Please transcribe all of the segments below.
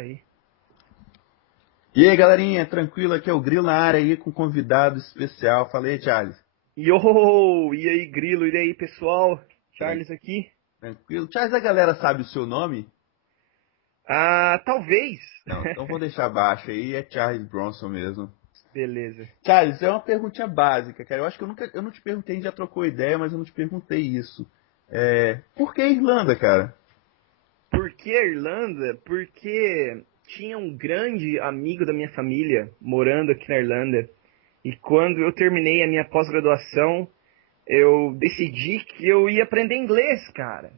aí. E aí, galerinha, tranquilo? Aqui é o Grilo na área aí com convidado especial. Falei, Charles. Yo! E aí, Grilo? E aí, pessoal? Tran- Charles aqui. Tranquilo. Charles, a galera sabe o seu nome? Ah, talvez. Não, então vou deixar baixo aí, é Charles Bronson mesmo. Beleza. Charles, é uma perguntinha básica, cara. Eu acho que eu não te perguntei, a gente já trocou ideia, mas eu não te perguntei isso. Por que Irlanda, cara? Por que a Irlanda? Porque tinha um grande amigo da minha família morando aqui na Irlanda. E quando eu terminei a minha pós-graduação, eu decidi que eu ia aprender inglês, cara.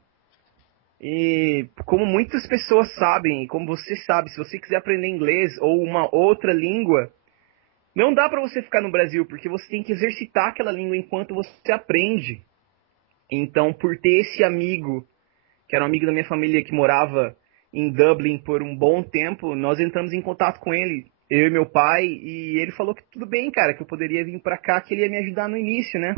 E como muitas pessoas sabem, e como você sabe, se você quiser aprender inglês ou uma outra língua, não dá pra você ficar no Brasil, porque você tem que exercitar aquela língua enquanto você aprende. Então, por ter esse amigo, que era um amigo da minha família que morava em Dublin por um bom tempo, nós entramos em contato com ele, eu e meu pai, e ele falou que tudo bem, cara, que eu poderia vir pra cá, que ele ia me ajudar no início, né?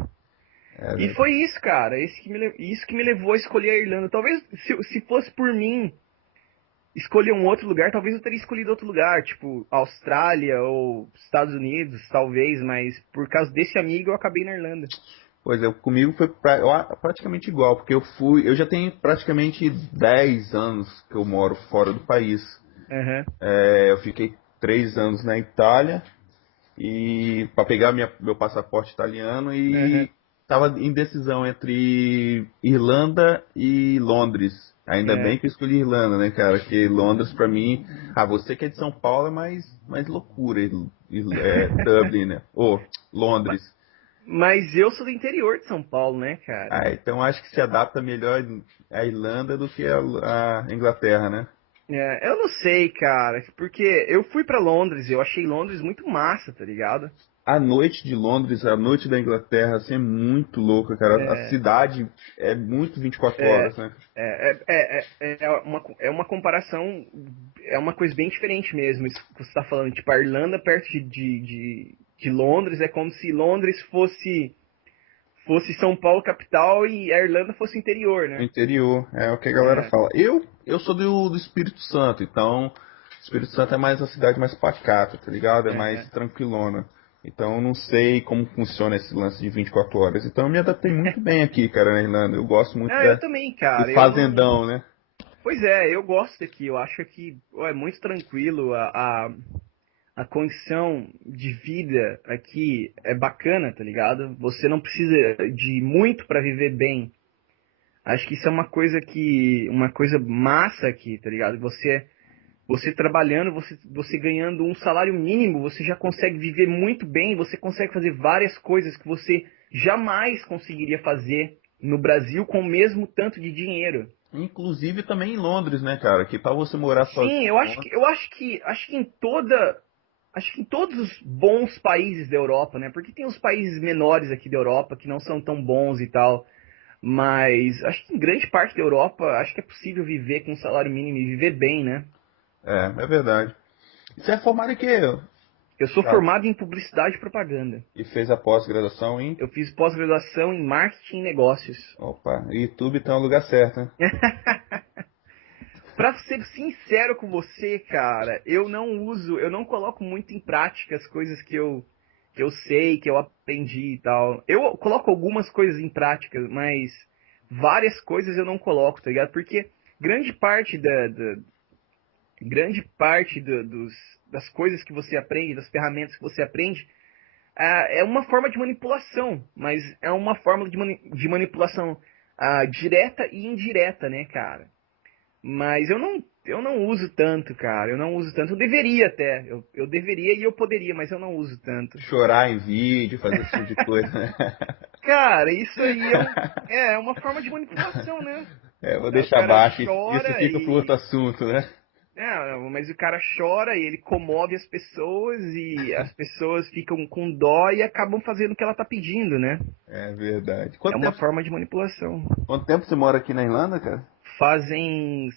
E É, foi isso, cara, isso que me levou a escolher a Irlanda. Talvez, se fosse por mim escolher um outro lugar, talvez eu teria escolhido outro lugar, tipo Austrália ou Estados Unidos, talvez, mas por causa desse amigo eu acabei na Irlanda. pois é, comigo foi praticamente igual, porque eu já tenho praticamente 10 anos que eu moro fora do país. Aham, Eu fiquei 3 anos na Itália e para pegar meu passaporte italiano aham, e estava em decisão entre Irlanda e Londres. Ainda é. bem que eu escolhi Irlanda, né, cara? Porque Londres para mim, você que é de São Paulo é mais loucura, Dublin, né? Ou Londres. Mas eu sou do interior de São Paulo, né, cara? Então acho que se adapta melhor a Irlanda do que a Inglaterra, né? Eu não sei, cara, porque eu fui pra Londres, eu achei Londres muito massa, tá ligado? A noite de Londres, a noite da Inglaterra, assim, é muito louca, cara. A É, cidade é muito 24 é, horas, né? é uma comparação, é uma coisa bem diferente mesmo, isso que você tá falando. Tipo, a Irlanda perto de Londres é como se Londres fosse São Paulo capital e a Irlanda fosse interior, O né? interior, é o que a galera É, fala. Eu sou do Espírito Santo, então o Espírito Santo é mais a cidade mais pacata, tá ligado? É mais é. tranquilona. Então eu não sei como funciona esse lance de 24 horas. Então eu me adaptei muito bem aqui, cara, na Irlanda. Eu gosto muito Eu também, do cara, eu não... fazendão, né? Pois é, eu gosto daqui, eu acho que é muito tranquilo, a condição de vida aqui é bacana, tá ligado? Você não precisa de muito pra viver bem. Acho que isso é uma coisa massa aqui, tá ligado? Você trabalhando, você ganhando um salário mínimo, você já consegue viver muito bem, você consegue fazer várias coisas que você jamais conseguiria fazer no Brasil com o mesmo tanto de dinheiro. Inclusive também em Londres, né, cara? Que pra você morar Sim, sozinho. acho que acho que em todos os bons países da Europa, né? Porque tem os países menores aqui da Europa que não são tão bons e tal, mas acho que em grande parte da Europa, acho que é possível viver com um salário mínimo e viver bem, né? É verdade. Você é formado em quê, Eu sou Charles? formado em publicidade e propaganda. E fez a pós-graduação em. Eu fiz pós-graduação em marketing e negócios. Opa, YouTube tá no lugar certo, né? Pra ser sincero com você, cara, eu não coloco muito em prática as coisas que eu sei, que eu aprendi e tal. Eu coloco algumas coisas em prática, mas várias coisas eu não coloco, tá ligado? Porque grande parte grande parte das coisas que você aprende, das ferramentas que você aprende, é uma forma de manipulação, mas é uma forma de manipulação direta e indireta, né, cara? Mas eu não uso tanto, cara. Eu não uso tanto. Eu deveria até. Eu deveria e eu poderia, mas eu não uso tanto. Chorar em vídeo, fazer esse tipo de coisa, né? Cara, isso aí é uma forma de manipulação, né? Vou O deixar cara baixo. Isso chora fica pro outro e. assunto, né? Mas o cara chora e ele comove as pessoas e as pessoas ficam com dó e acabam fazendo o que ela tá pedindo, né? É verdade. É uma forma de manipulação. Quanto tempo você mora aqui na Irlanda, cara? Fazem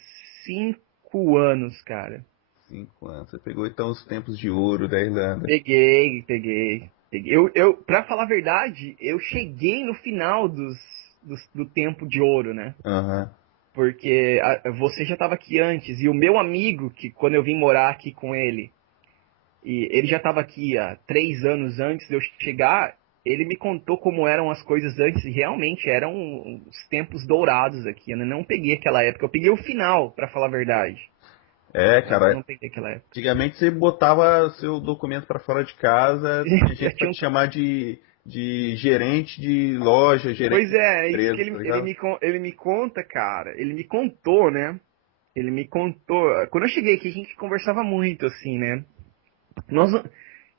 5 anos, cara. 5 anos. Você pegou então os tempos de ouro da Irlanda. Peguei. Pra falar a verdade, eu cheguei no final do tempo de ouro, né? Aham. Porque você já estava aqui antes, e o meu amigo, que quando eu vim morar aqui com ele, e ele já estava aqui há 3 anos antes de eu chegar, ele me contou como eram as coisas antes, e realmente eram os tempos dourados aqui. Eu não peguei aquela época, eu peguei o final, para falar a verdade. É, Mas eu cara, não peguei aquela época. antigamente você botava seu documento pra fora de casa, tinha Já gente pra tinha te chamar de gerente de loja, gerente Pois de é, é isso que empresa, tá ele ligado? ele me conta, cara. Ele me contou, né? Ele me contou. Quando eu cheguei aqui, a gente conversava muito, assim, né? Nós, não-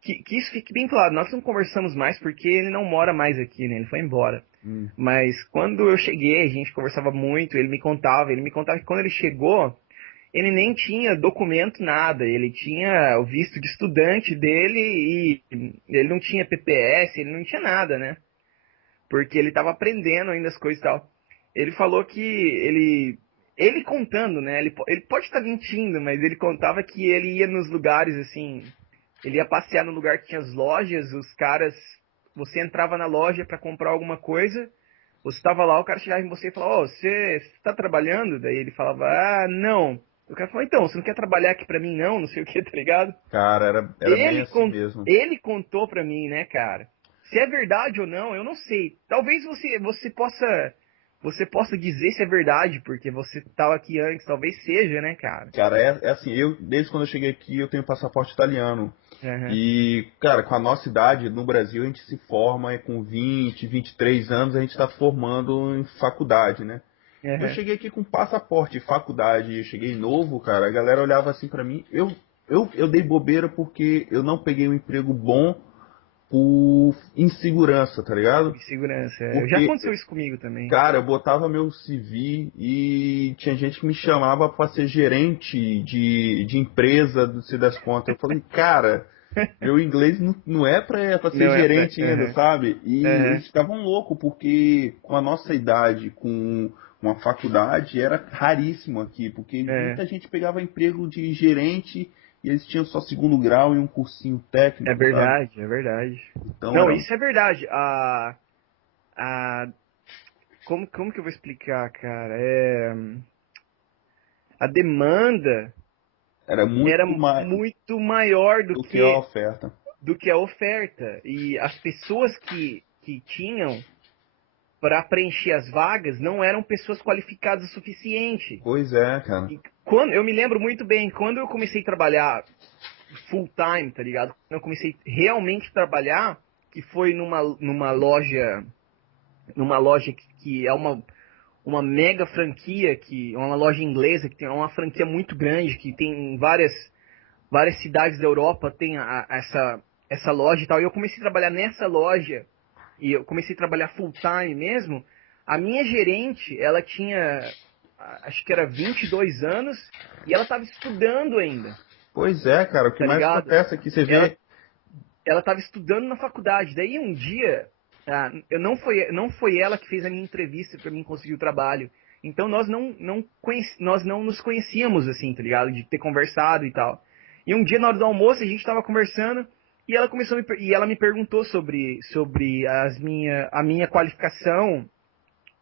que isso fique bem claro, nós não conversamos mais porque ele não mora mais aqui, né? Ele foi embora. Hum. Mas quando eu cheguei, a gente conversava muito, ele me contava que quando ele chegou, ele nem tinha documento, nada. Ele tinha o visto de estudante dele e ele não tinha PPS, ele não tinha nada, né? Porque ele estava aprendendo ainda as coisas e tal. Ele falou que ele contando, né? Ele pode estar mentindo, mas ele contava que ele ia nos lugares assim, ele ia passear no lugar que tinha as lojas, os caras, você entrava na loja para comprar alguma coisa, você estava lá, o cara chegava em você e falava: "Ó, você está trabalhando?" Daí ele falava: "Ah, não." O cara falou: "Então, você não quer trabalhar aqui pra mim não, não sei o que, tá ligado?" Cara, era bem Ele, assim con- mesmo. ele contou pra mim, né, cara? Se é verdade ou não, eu não sei. Talvez você possa dizer se é verdade, porque você estava aqui antes, talvez seja, né, cara? Cara, é assim, desde quando eu cheguei aqui, eu tenho passaporte italiano. Aham, E, cara, com a nossa idade, no Brasil, a gente se forma com 20, 23 anos, a gente está formando em faculdade, né? Eu aham. cheguei aqui com passaporte de faculdade, eu cheguei novo, cara, a galera olhava assim pra mim. Eu dei bobeira porque eu não peguei um emprego bom por insegurança, tá ligado? Por segurança. Já Porque, aconteceu isso comigo também. cara, eu botava meu CV e tinha gente que me chamava para ser gerente de empresa, não sei das contas. Eu falei, cara, meu inglês não é pra ser Não é pra. gerente ainda, Aham, sabe? E aham, eles ficavam loucos, porque com a nossa idade, com uma faculdade, era raríssimo aqui, porque aham. muita gente pegava emprego de gerente e eles tinham só segundo grau e um cursinho É técnico, sabe? verdade, é verdade. Então Não, era. isso é verdade. A, como que eu vou explicar, cara? A demanda Era era muito mais muito maior do que a oferta. do que a oferta. E as pessoas que tinham para preencher as vagas não eram pessoas qualificadas o suficiente. Pois é, cara. E quando, eu me lembro muito bem, quando eu comecei a trabalhar full time, tá ligado? Quando eu comecei realmente a trabalhar, que foi numa loja que é uma mega franquia, que é uma loja inglesa, que tem uma franquia muito grande, que tem várias cidades da Europa tem essa loja e tal. E eu comecei a trabalhar nessa loja, e eu comecei a trabalhar full time mesmo. A minha gerente, ela tinha, acho que era 22 anos, e ela estava estudando ainda, Pois é, cara. O que tá mais ligado? acontece aqui, você Ela, vê. ela estava estudando na faculdade. Daí um dia, não foi ela que fez a minha entrevista para mim conseguir o trabalho. Então nós não nos conhecíamos assim, tá ligado? De ter conversado e tal. E um dia na hora do almoço a gente estava conversando e ela e ela me perguntou sobre a minha qualificação,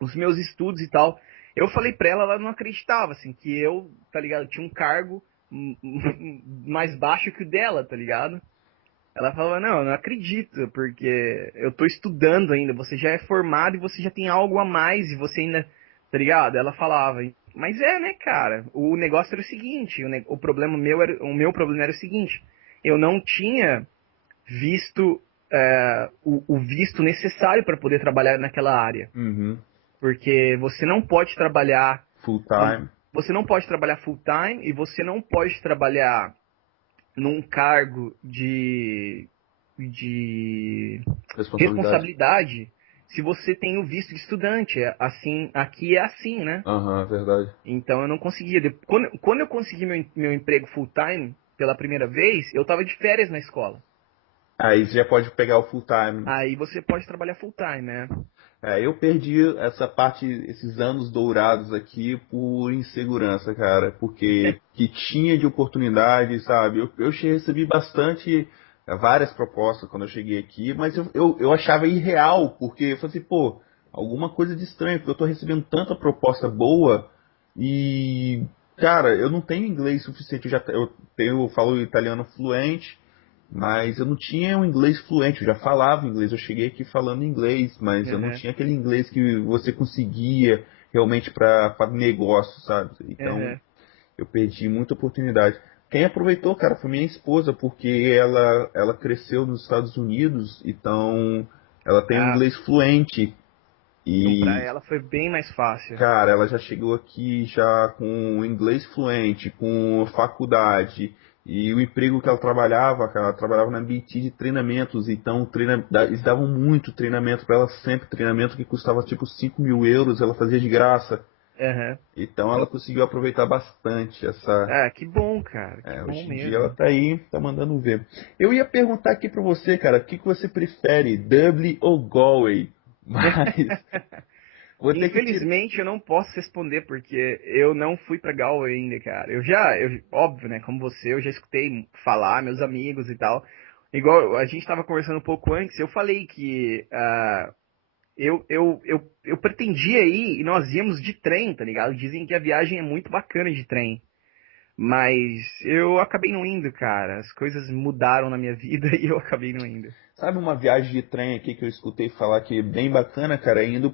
os meus estudos e tal. Eu falei pra ela, ela não acreditava assim que eu, tá ligado, tinha um cargo mais baixo que o dela, tá ligado? Ela falava: "Não, eu não acredito, porque eu tô estudando ainda, você já é formado e você já tem algo a mais e você ainda, tá ligado?" Ela falava: "Mas é, né, cara? O negócio era o seguinte, o meu problema era o seguinte, eu não tinha visto o visto necessário para poder trabalhar naquela área, Uhum. porque você não pode trabalhar Full num, time, você não pode trabalhar full time e você não pode trabalhar num cargo de responsabilidade. responsabilidade se você tem o visto de estudante. Assim, aqui é assim, né? Aham, verdade. Então eu não conseguia. Quando eu consegui meu emprego full time pela primeira vez, eu estava de férias na escola. Aí você já pode pegar o full time, né? Aí você pode trabalhar full time, né? É, eu perdi essa parte, esses anos dourados aqui por insegurança, cara, porque que tinha de oportunidade, sabe? Eu recebi bastante, várias propostas quando eu cheguei aqui, mas eu achava irreal, porque eu falei assim, pô, alguma coisa de estranho, porque eu tô recebendo tanta proposta boa E, cara, eu não tenho inglês suficiente. Eu falo italiano fluente, mas eu não tinha um inglês fluente. Eu já falava inglês. Eu cheguei aqui falando inglês, mas eu não Aham, tinha aquele inglês que você conseguia realmente para negócio, sabe? Então, aham. eu perdi muita oportunidade. Quem aproveitou, cara, foi minha esposa, porque ela cresceu nos Estados Unidos, então ela tem um Ah, inglês fluente. então pra E ela foi bem mais fácil. cara, ela já chegou aqui já com inglês fluente, com faculdade e o emprego que ela trabalhava, cara, ela trabalhava na BT de treinamentos, então eles davam muito treinamento para ela sempre, treinamento que custava tipo 5 mil euros, ela fazia de graça. Aham. Então ela conseguiu aproveitar bastante essa. Ah, que bom, cara, que bom Hoje em dia ela mesmo. tá aí, tá mandando ver. Eu ia perguntar aqui pra você, cara, o que que você prefere, Dublin ou Galway? Mas vou ter que tirar. Infelizmente eu não posso responder porque eu não fui pra Galway ainda, cara. Óbvio, né, como você, eu já escutei falar, meus amigos e tal. Igual a gente tava conversando um pouco antes, eu falei que eu pretendia ir e nós íamos de trem, tá ligado? Dizem que a viagem é muito bacana de trem. Mas eu acabei não indo, cara. As coisas mudaram na minha vida e eu acabei não indo. Sabe uma viagem de trem aqui que eu escutei falar que é bem bacana, cara, é indo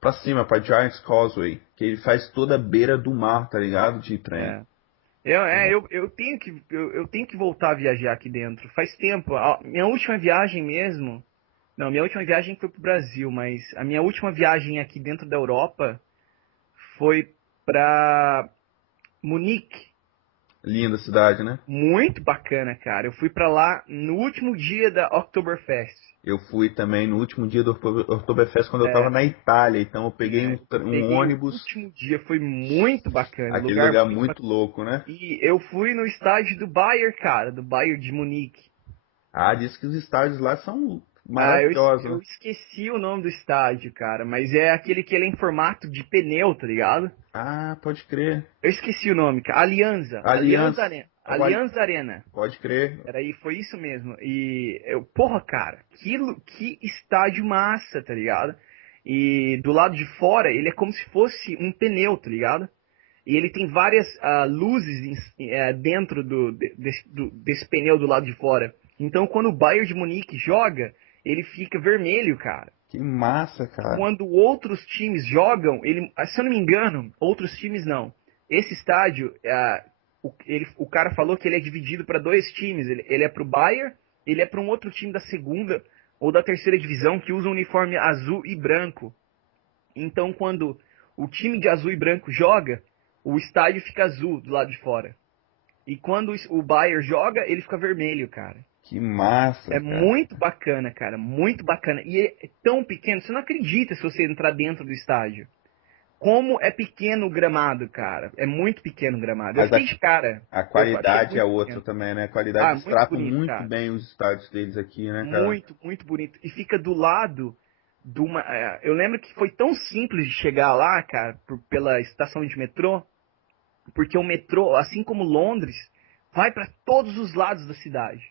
pra cima, pra Giant's Causeway, que ele faz toda a beira do mar, tá ligado? De trem. É. Eu tenho que voltar a viajar aqui dentro. Faz tempo. Minha última viagem mesmo. Não, minha última viagem foi pro Brasil, mas a minha última viagem aqui dentro da Europa foi pra Munique. Linda cidade, né? Muito bacana, cara. Eu fui pra lá no último dia da Oktoberfest. Eu fui também no último dia do Oktoberfest quando eu tava É, na Itália, então eu peguei né? um Peguei o ônibus, último dia, foi muito bacana, aquele lugar lugar muito muito bacana. louco, né? E eu fui no estádio do Bayern, cara, do Bayern de Munique. Ah, diz que os estádios lá são Ah, maravilhosos, eu né? esqueci o nome do estádio, cara, mas é aquele que ele é em formato de pneu, tá ligado? Ah, pode crer. Eu esqueci o nome, cara. Aliança, Alianza Arena. pode crer. Peraí, foi isso mesmo. E eu, porra, cara, que estádio massa, tá ligado? E do lado de fora, ele é como se fosse um pneu, tá ligado? E ele tem várias luzes dentro desse pneu do lado de fora. Então, quando o Bayern de Munique joga, ele fica vermelho, cara. Que massa, cara. Quando outros times jogam, se eu não me engano, outros times não. Esse estádio, o cara falou que ele é dividido para dois times. Ele é para o Bayern, ele é para um outro time da segunda ou da terceira divisão que usa um uniforme azul e branco. Então, quando o time de azul e branco joga, o estádio fica azul do lado de fora. E quando o Bayern joga, ele fica vermelho, cara. Que massa, É cara. muito bacana, cara, muito bacana. E é tão pequeno, você não acredita se você entrar dentro do estádio. Como é pequeno o gramado, cara. É muito pequeno o gramado. Eu Mas fiquei de cara. a Eu achei qualidade é muito outra pequeno. também, né? A qualidade, Ah, eles muito tratam bonito, muito cara. bem os estádios deles aqui, né, cara? Muito, muito bonito. E fica do lado de uma. Eu lembro que foi tão simples de chegar lá, cara, pela estação de metrô, porque o metrô, assim como Londres, vai para todos os lados da cidade.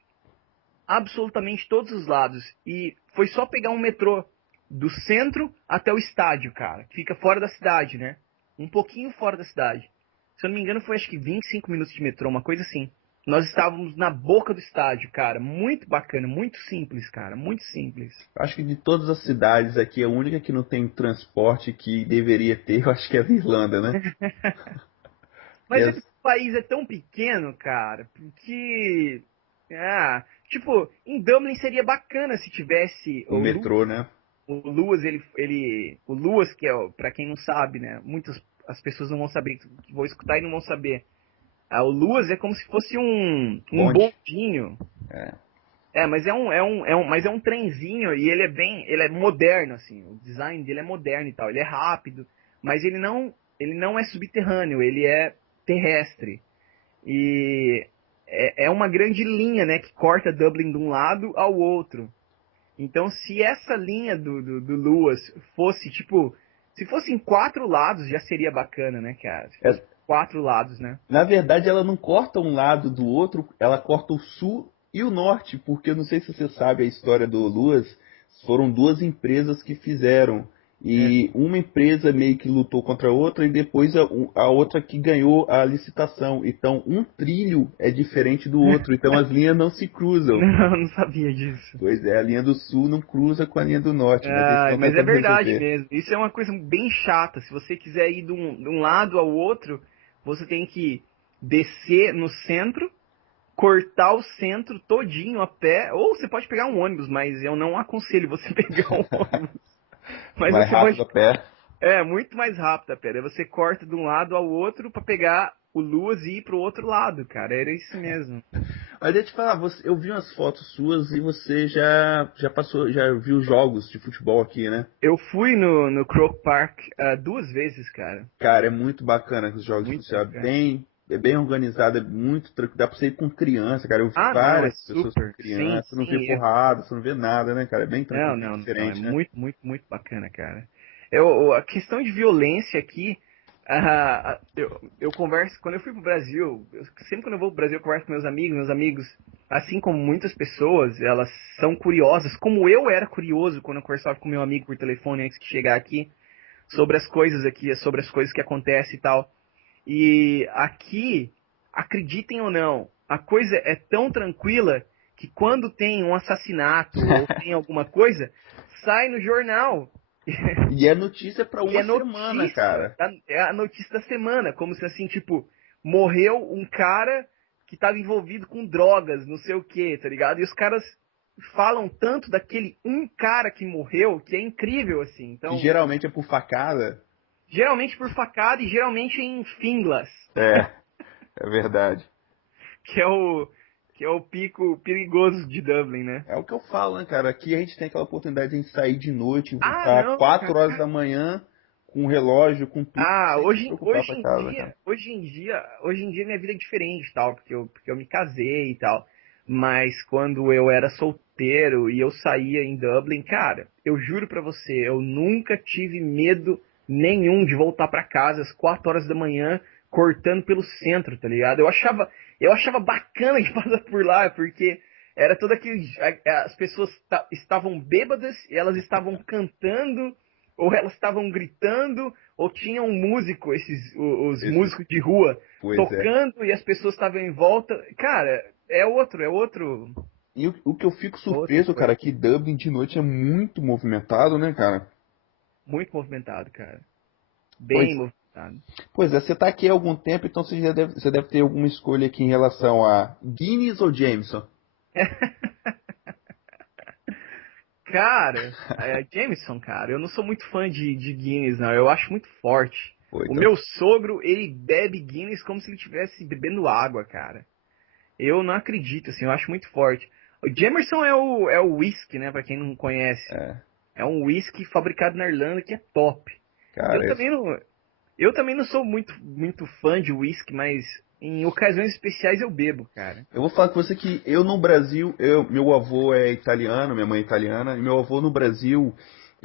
Absolutamente todos os lados. E foi só pegar um metrô do centro até o estádio, cara, que fica fora da cidade, né? Um pouquinho fora da cidade. Se eu não me engano, foi acho que 25 minutos de metrô, uma coisa assim. Nós estávamos na boca do estádio, cara. Muito bacana, muito simples, cara. Muito simples. Acho que de todas as cidades aqui, a única que não tem transporte que deveria ter, eu acho que é a Irlanda, né? Que Mas é é que o país é tão pequeno, cara, porque. Tipo, em Dublin seria bacana se tivesse o metrô, né? O Luas, o Luas, que é, pra quem não sabe, né? Muitas as pessoas não vão saber, que vão escutar e não vão saber. O Luas é como se fosse um Bonde. bondinho. É. Mas é um trenzinho e ele é moderno, assim. O design dele é moderno e tal. Ele é rápido, mas ele não é subterrâneo, ele é terrestre. E é uma grande linha, né, que corta Dublin de um lado ao outro. Então, se essa linha do Luas fosse, tipo, se fossem quatro lados, já seria bacana, né, cara? Se fosse É, quatro lados, né? na verdade, ela não corta um lado do outro, ela corta o sul e o norte, porque eu não sei se você sabe a história do Luas, foram duas empresas que fizeram. E uma empresa meio que lutou contra a outra e depois a outra que ganhou a licitação. Então, um trilho é diferente do outro, então as linhas não se cruzam. Não, não sabia disso. Pois é, a linha do sul não cruza com a linha do norte, mas eles Ah, estão mas é tentando verdade resolver. mesmo. Isso é uma coisa bem chata. Se você quiser ir de um lado ao outro, você tem que descer no centro, cortar o centro todinho a pé, ou você pode pegar um ônibus, mas eu não aconselho você pegar um ônibus. Mas Mais você rápido pode. a pé. É, muito mais rápido a pé. Daí você corta de um lado ao outro pra pegar o Luas e ir pro outro lado, cara. Era isso mesmo. Mas deixa eu te falar, eu vi umas fotos suas e você já passou, já viu jogos de futebol aqui, né? Eu fui no Croke Park 2 vezes, cara. Cara, é muito bacana os jogos de Muito futebol. bacana. É bem organizado, é muito tranquilo. Dá pra você ir com criança, cara. Eu vi Ah, não, é várias pessoas com super. Sim, criança, você não vê sim. porrada, você não vê nada, né, cara? É bem Não, tranquilo, bem não, não. É diferente, né? muito, muito, muito bacana, cara. A questão de violência aqui, eu converso, quando eu fui pro Brasil, sempre quando eu vou pro Brasil eu converso com meus amigos, assim como muitas pessoas, elas são curiosas, como eu era curioso quando eu conversava com meu amigo por telefone antes de chegar aqui, sobre as coisas aqui, sobre as coisas que acontecem e tal. E aqui, acreditem ou não, a coisa é tão tranquila que quando tem um assassinato ou tem alguma coisa, sai no jornal. E é notícia pra E uma semana, cara. é a notícia da semana, como se assim, tipo, morreu um cara que estava envolvido com drogas, não sei o que, tá ligado? E os caras falam tanto daquele um cara que morreu que é incrível, assim. Que Então, geralmente é por facada. geralmente por facada e geralmente em Finglas. É, é verdade. que é o que é o pico perigoso de Dublin, né? É o que eu falo, né, cara? Aqui a gente tem aquela oportunidade de a gente sair de noite e Ah, voltar não, 4 cara. horas da manhã com o relógio, com tudo, Ah, sem se preocupar pra casa, cara. hoje em dia minha vida é diferente, tal, porque eu me casei e tal. Mas quando eu era solteiro e eu saía em Dublin, cara, eu juro pra você, eu nunca tive medo nenhum de voltar pra casa às 4 horas da manhã, cortando pelo centro, tá ligado? Eu achava bacana de passar por lá, porque era todo aquele, as pessoas estavam bêbadas, e elas estavam cantando, ou elas estavam gritando, ou tinha um músico, os Esse, músicos de rua, pois é. tocando e as pessoas estavam em volta. Cara, E o que eu fico outra surpreso, cara, coisa. é que Dublin de noite é muito movimentado, né, cara? Muito movimentado, cara. Pois, Bem movimentado. pois é, você tá aqui há algum tempo, então você deve ter alguma escolha aqui em relação a Guinness ou Jameson? Cara, Jameson, cara, eu não sou muito fã de Guinness, não. Eu acho muito forte. Pô, O então, meu sogro, ele bebe Guinness como se ele estivesse bebendo água, cara. Eu não acredito, assim, eu acho muito forte. O Jameson é o whisky, né, pra quem não conhece. é, É um whisky fabricado na Irlanda que é top. Eu cara, também não, eu também não sou muito fã de whisky, mas em ocasiões especiais eu bebo, cara. eu vou falar com você que eu no Brasil, meu avô é italiano, minha mãe é italiana, e meu avô no Brasil,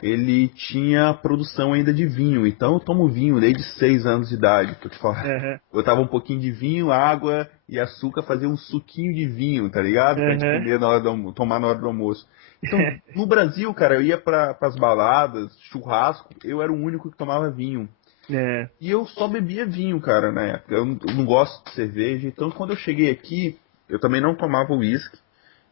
ele tinha produção ainda de vinho, então eu tomo vinho desde 6 anos de idade, pra te falar. Aham, Botava um pouquinho de vinho, água e açúcar, fazia um suquinho de vinho, tá ligado? Pra gente aham. comer na hora tomar na hora do almoço. Então, no Brasil, cara, eu ia pras baladas, churrasco, eu era o único que tomava vinho. É, E eu só bebia vinho, cara, na época. Eu não gosto de cerveja. Então, quando eu cheguei aqui, eu também não tomava uísque.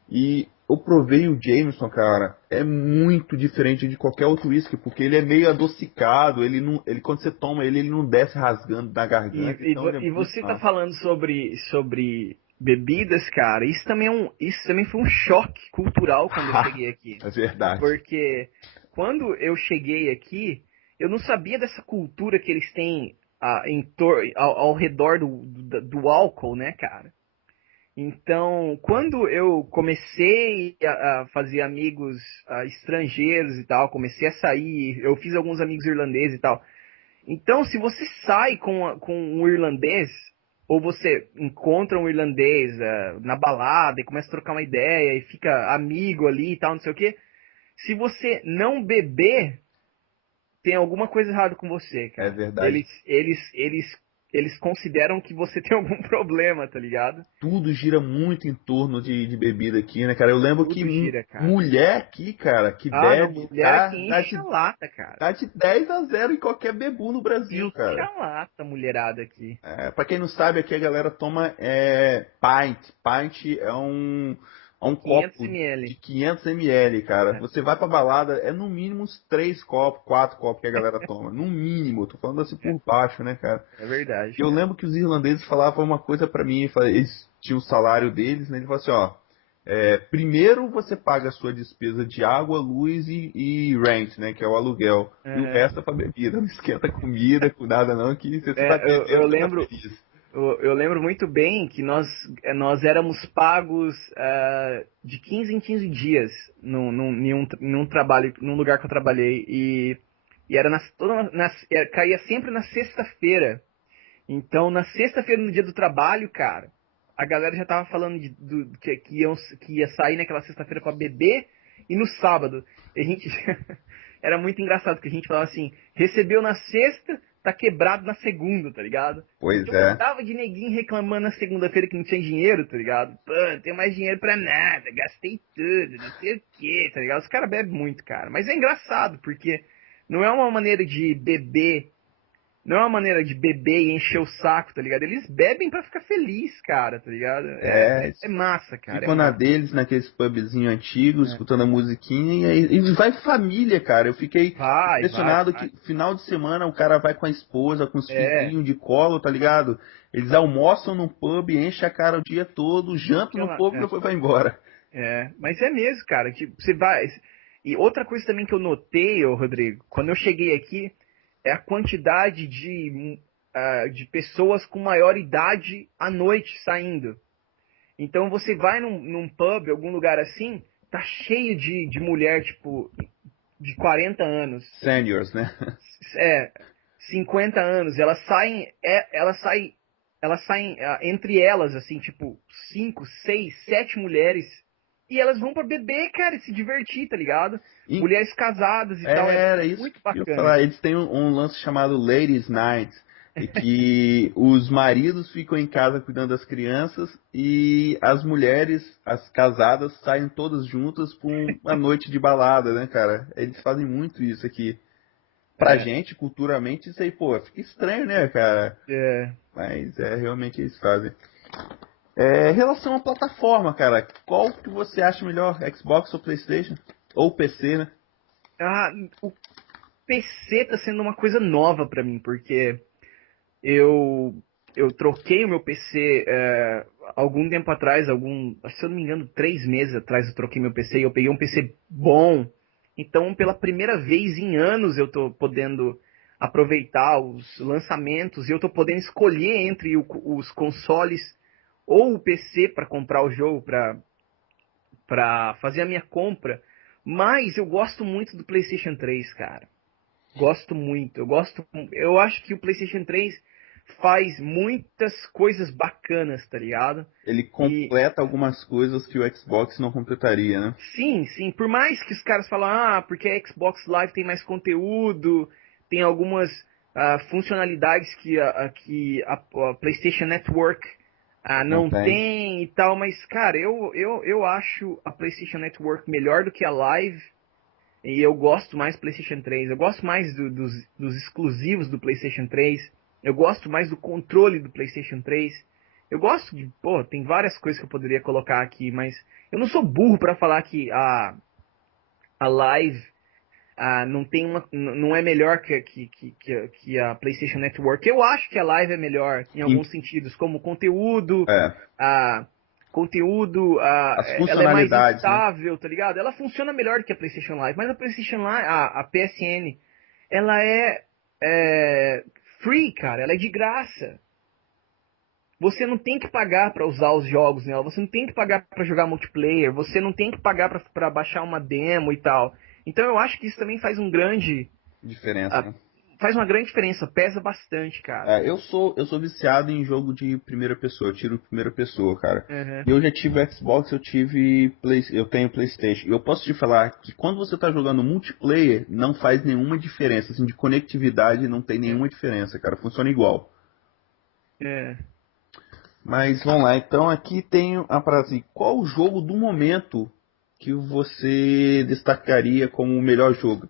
E eu provei o Jameson, cara. É muito diferente de qualquer outro uísque, porque ele é meio adocicado. Ele não, ele quando você toma ele, ele não desce rasgando na garganta. Então, ele é e muito você tá massa. falando sobre bebidas, cara. Isso também foi um choque cultural quando eu cheguei aqui. É verdade. Porque quando eu cheguei aqui, eu não sabia dessa cultura que eles têm ao redor do álcool, né, cara? Então, quando eu comecei a fazer amigos estrangeiros e tal, comecei a sair, eu fiz alguns amigos irlandeses e tal. Então, se você sai com um irlandês, ou você encontra um irlandês na balada e começa a trocar uma ideia e fica amigo ali e tal, não sei o quê, se você não beber, tem alguma coisa errada com você, É cara. verdade. Eles eles consideram que você tem algum problema, tá ligado? Tudo gira muito em torno de bebida aqui, né, cara? Eu lembro que Tudo gira, cara. mulher aqui, cara, que Ah, não, bebe, mulher aqui enche a de, lata, cara. tá de 10-0 em qualquer bebu no Brasil, Enche cara. a lata, mulherada aqui. É, pra quem não sabe, aqui a galera toma pint. Pint é um 500 copo de ml. 500 ml, cara. É, Você vai pra balada, é no mínimo uns 3 copos, 4 copos que a galera toma. No mínimo, eu tô falando assim é, por baixo, né, cara? é verdade, E eu cara. lembro que os irlandeses falavam uma coisa pra mim, eles tinham o salário deles, né? Ele falou assim, ó, primeiro você paga a sua despesa de água, luz e rent, né? Que é o aluguel. E o Aham. resto é pra bebida. Não esquenta comida com nada não, que se você tá Eu bebendo, você tá lembro, feliz. eu lembro muito bem que nós éramos pagos de 15 em 15 dias num trabalho, num lugar que eu trabalhei. E era caía sempre na sexta-feira. Então, na sexta-feira, no dia do trabalho, cara, a galera já tava falando que ia sair naquela sexta-feira pra beber, e no sábado. E a gente. Era muito engraçado, porque a gente falava assim: recebeu na sexta, tá quebrado na segunda, tá ligado? Pois Então eu é. tava de neguinho reclamando na segunda-feira que não tinha dinheiro, tá ligado? Pô, não tenho mais dinheiro pra nada, gastei tudo, não sei o que, tá ligado? Os caras bebem muito, cara. Mas é engraçado, porque não é uma maneira de beber não é uma maneira de beber e encher o saco, tá ligado? Eles bebem pra ficar feliz, cara, tá ligado? É, É massa, cara, é ficam na massa. deles, naqueles pubzinhos antigos, É. escutando a musiquinha, e vai família, cara. Eu fiquei impressionado Vai. que final de semana o cara vai com a esposa, com os É, filhinhos de colo, tá ligado? Eles almoçam no pub, enchem a cara o dia todo, jantam no aquela, pub e depois vai embora. mas é mesmo, cara. Tipo, você vai. E outra coisa também que eu notei, ô Rodrigo, quando eu cheguei aqui, é a quantidade de pessoas com maior idade à noite saindo. Então você vai num pub, algum lugar assim, tá cheio de mulher, tipo, de 40 anos. Seniors, né? é, 50 anos, elas saem entre elas, assim, tipo, 5 6 7 mulheres, e elas vão pra beber, cara, e se divertir, tá ligado? E Mulheres casadas e tal, era é isso muito que eu ia bacana falar. aqui. Eles têm um lance chamado Ladies Night, e que os maridos ficam em casa cuidando das crianças e as mulheres, as casadas, saem todas juntas para uma noite de balada, né, cara? Eles fazem muito isso aqui. Pra É, gente, culturalmente, isso aí, pô, fica estranho, né, cara? é, Mas realmente eles fazem. Em relação à plataforma, cara, qual que você acha melhor? Xbox ou PlayStation? Ou PC, né? ah, o PC tá sendo uma coisa nova pra mim, porque eu eu troquei o meu PC algum tempo atrás, se eu não me engano, 3 meses atrás eu troquei meu PC e eu peguei um PC bom. Então, pela primeira vez em anos, eu tô podendo aproveitar os lançamentos e eu tô podendo escolher entre os consoles ou o PC para comprar o jogo, para fazer a minha compra. Mas eu gosto muito do PlayStation 3, cara. Gosto muito. Eu acho que o PlayStation 3 faz muitas coisas bacanas, tá ligado? Ele E completa algumas coisas que o Xbox não completaria, né? sim, por mais que os caras falam, porque a Xbox Live tem mais conteúdo, tem algumas funcionalidades que a PlayStation Network Não não tem. tem e tal, mas, cara, eu acho a PlayStation Network melhor do que a Live. E eu gosto mais do PlayStation 3. Eu gosto mais dos exclusivos do PlayStation 3. Eu gosto mais do controle do PlayStation 3. Eu gosto de. Pô, tem várias coisas que eu poderia colocar aqui, mas eu não sou burro pra falar que a Live não é melhor que a PlayStation Network. Eu acho que a Live é melhor em Em- alguns sentidos, como conteúdo, é, a conteúdo, as ela é mais funcionalidades, né? estável, tá ligado? Ela funciona melhor do que a PlayStation Live, mas a PlayStation Live, a PSN, ela é free, cara, ela é de graça. Você não tem que pagar pra usar os jogos nela, você não tem que pagar pra jogar multiplayer, você não tem que pagar pra baixar uma demo e tal. Então eu acho que isso também Diferença, ah, né? faz uma grande diferença, pesa bastante, cara. Eu sou viciado em jogo de primeira pessoa, eu tiro primeira pessoa, cara. Uhum. E eu já tive Xbox, eu tenho PlayStation. E eu posso te falar que quando você tá jogando multiplayer, não faz nenhuma diferença, assim, de conectividade não tem É. nenhuma diferença, cara, funciona igual. É. Mas vamos lá, então aqui tem a frase: qual o jogo do momento que você destacaria como o melhor jogo?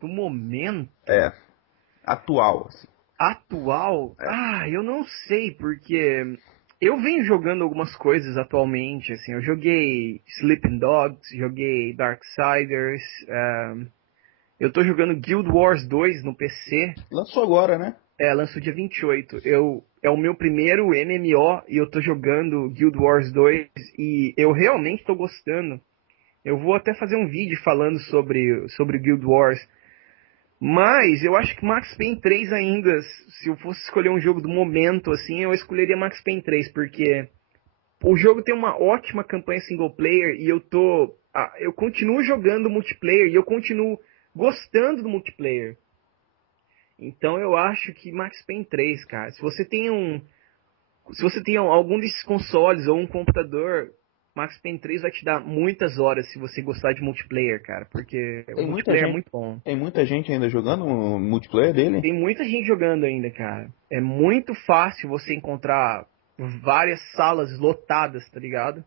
Do momento É, atual, assim. atual, eu não sei, porque eu venho jogando algumas coisas atualmente, assim, eu joguei Sleeping Dogs, joguei Darksiders, eu tô jogando Guild Wars 2 no PC, Lançou agora, né? lançou dia 28. É o meu primeiro MMO e eu tô jogando Guild Wars 2 e eu realmente tô gostando. Eu vou até fazer um vídeo falando sobre Guild Wars. Mas eu acho que Max Payne 3 ainda, se eu fosse escolher um jogo do momento, assim, eu escolheria Max Payne 3, porque o jogo tem uma ótima campanha single player e eu continuo jogando multiplayer e eu continuo gostando do multiplayer. Então eu acho que Max Payne 3, cara, se você tem algum desses consoles ou um computador, Max Payne 3 vai te dar muitas horas se você gostar de multiplayer, cara, porque o Tem muita multiplayer é gente, muito bom. tem muita gente ainda jogando o multiplayer dele. Tem muita gente jogando ainda, cara. É muito fácil você encontrar várias salas lotadas, tá ligado?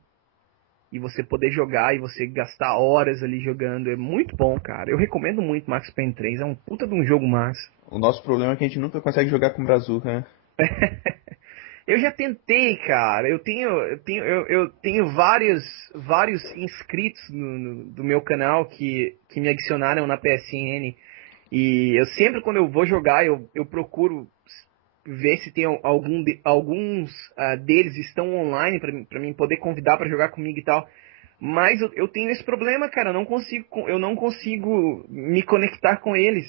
E você poder jogar e você gastar horas ali jogando. É muito bom, cara. Eu recomendo muito Max Payne 3. É um puta de um jogo massa. O nosso problema é que a gente nunca consegue jogar com Brazuca, né? Eu já tentei, cara. Eu tenho vários inscritos do meu canal que me adicionaram na PSN. E eu sempre, quando eu vou jogar, eu procuro ver se tem alguns deles estão online para mim poder convidar para jogar comigo e tal. Mas eu tenho esse problema, cara. Eu não consigo me conectar com eles.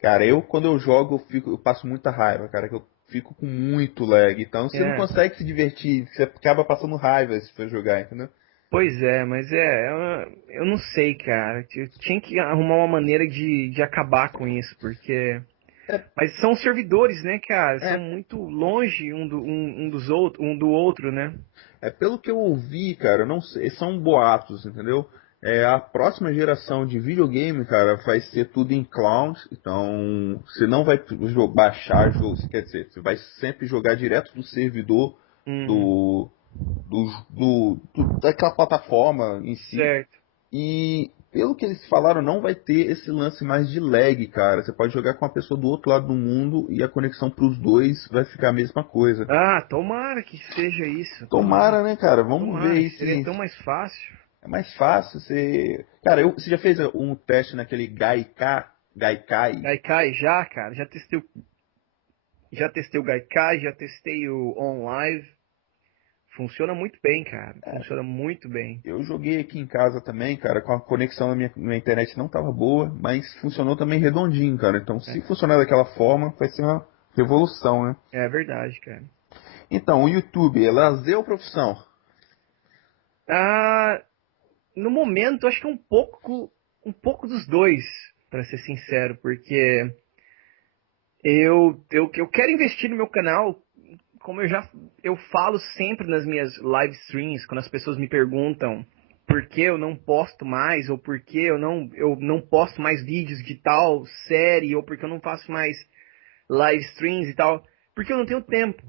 Cara, quando eu jogo, eu passo muita raiva, cara, que eu fico com muito lag. Então você não É. consegue se divertir, você acaba passando raiva se for jogar, entendeu? Pois é, mas eu não sei, cara. Eu tinha que arrumar uma maneira de acabar com isso, porque. É, Mas são servidores, né, cara? São é, muito longe um do outro, né? pelo que eu ouvi, cara, eu não sei, são boatos, entendeu? A próxima geração de videogame, cara, vai ser tudo em cloud, então você não vai baixar jogos, quer dizer, você vai sempre jogar direto do servidor Uhum. do, daquela plataforma em si. Certo. E pelo que eles falaram, não vai ter esse lance mais de lag, cara. Você pode jogar com uma pessoa do outro lado do mundo e a conexão para os dois vai ficar a mesma coisa. Ah, tomara que seja isso. Tomara. Tomara, né, cara? Vamos ver Tomara, aí que seria se tão mais fácil. é mais fácil. Você, cara, você já fez um teste naquele Gaikai? Gaikai já, cara. Já testei o Gaikai, já testei o OnLive. Funciona muito bem, cara. Funciona muito bem. Eu joguei aqui em casa também, cara, com a conexão na minha internet não tava boa, mas funcionou também redondinho, cara. Então, se É, funcionar daquela forma, vai ser uma revolução, né? é verdade, cara. Então, o YouTube é lazer ou profissão? Ah, no momento, acho que um pouco dos dois, pra ser sincero, porque eu quero investir no meu canal, como eu falo sempre nas minhas live streams, quando as pessoas me perguntam por que eu não posto mais, ou por que eu não posto mais vídeos de tal série, ou por que eu não faço mais live streams e tal, porque eu não tenho tempo.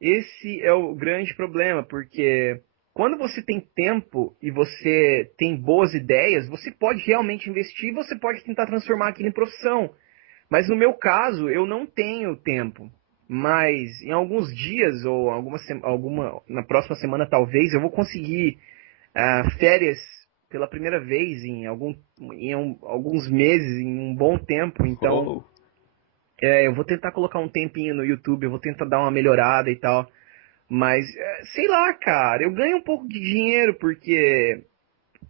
Esse é o grande problema, porque quando você tem tempo e você tem boas ideias, você pode realmente investir, você pode tentar transformar aquilo em profissão. Mas no meu caso, eu não tenho tempo. Mas em alguns dias ou na próxima semana talvez eu vou conseguir férias pela primeira vez alguns meses, em um bom tempo. Então Oh, eu vou tentar colocar um tempinho no YouTube, eu vou tentar dar uma melhorada e tal. Mas sei lá, cara, eu ganho um pouco de dinheiro porque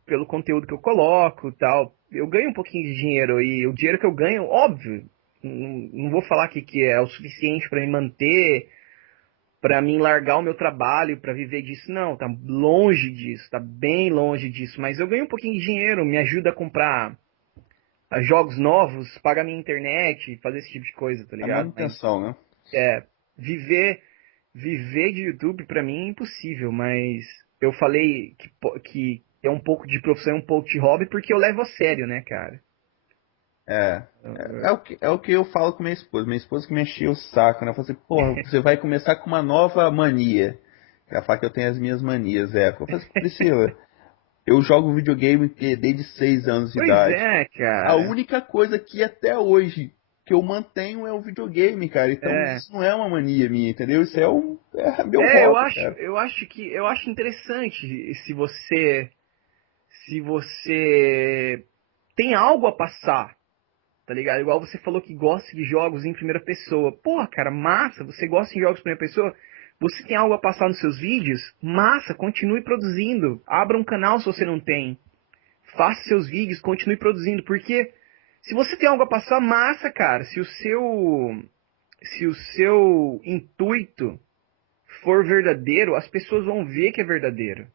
pelo conteúdo que eu coloco e tal, eu ganho um pouquinho de dinheiro e o dinheiro que eu ganho, óbvio, não vou falar que é o suficiente para me manter, para mim largar o meu trabalho para viver disso, não, tá longe disso, tá bem longe disso, mas eu ganho um pouquinho de dinheiro, me ajuda a comprar jogos novos, pagar minha internet, fazer esse tipo de coisa, tá a ligado? Mas manutenção, né? viver viver de YouTube pra mim é impossível, mas eu falei que é um pouco de profissão, um pouco de hobby porque eu levo a sério, né, cara? É, é o que eu falo com minha esposa. Minha esposa que me encheu o saco, né? Eu falei assim, porra, você vai começar com uma nova mania. Ela fala que eu tenho as minhas manias, é. Eu falei assim, Priscila, eu jogo videogame desde 6 anos de Pois idade. é, A cara. única coisa que até hoje que eu mantenho é o videogame, cara. Então É. isso não é uma mania minha, entendeu? Isso é meu Eu hobby, acho, cara. eu acho interessante se você tem algo a passar, tá ligado? Igual você falou que gosta de jogos em primeira pessoa. Porra, cara, massa, você gosta de jogos em primeira pessoa? Você tem algo a passar nos seus vídeos? Massa, continue produzindo. Abra um canal se você não tem. Faça seus vídeos, continue produzindo, porque se você tem algo a passar, massa, cara. Se o seu intuito for verdadeiro, as pessoas vão ver que é verdadeiro.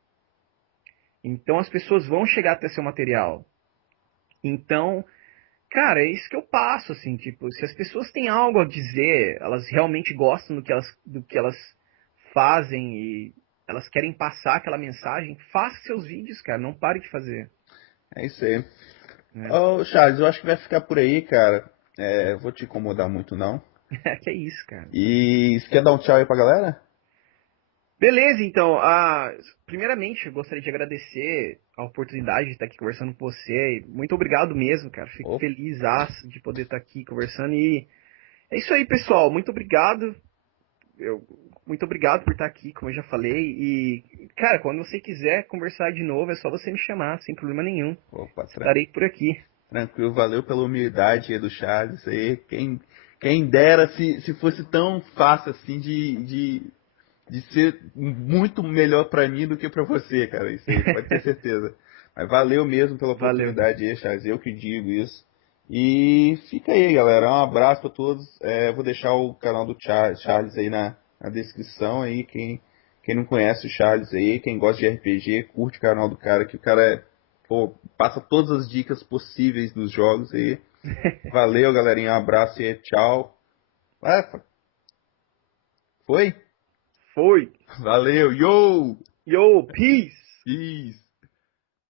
Então as pessoas vão chegar até seu material. Então, cara, é isso que eu passo, assim, tipo, se as pessoas têm algo a dizer, elas realmente gostam do que elas fazem e elas querem passar aquela mensagem, faça seus vídeos, cara, não pare de fazer, É isso aí. né? Ô, Charles, eu acho que vai ficar por aí, cara. Vou te incomodar muito, não. Que é isso, cara. E você quer dar um tchau aí pra galera? Beleza, então, primeiramente eu gostaria de agradecer a oportunidade de estar aqui conversando com você. Muito obrigado mesmo, cara. Fico Opa, feliz de poder estar aqui conversando. E é isso aí, pessoal. Muito obrigado. Muito obrigado por estar aqui, como eu já falei. E, cara, quando você quiser conversar de novo, é só você me chamar, sem problema nenhum. opa, Estarei por aqui. tranquilo, valeu pela humildade aí do Charles aí. Quem dera se fosse tão fácil assim de ser muito melhor pra mim do que pra você, cara. Isso aí, pode ter certeza. Mas valeu mesmo pela Valeu. oportunidade aí, Charles. Eu que digo isso. E fica aí, galera. Um abraço pra todos. Vou deixar o canal do Charles aí na descrição aí. Quem não conhece o Charles aí, quem gosta de RPG, curte o canal do cara, que o cara pô, passa todas as dicas possíveis dos jogos aí. Valeu, galerinha. Um abraço e tchau. Foi? Foi. Valeu, yo! Yo, peace! Peace!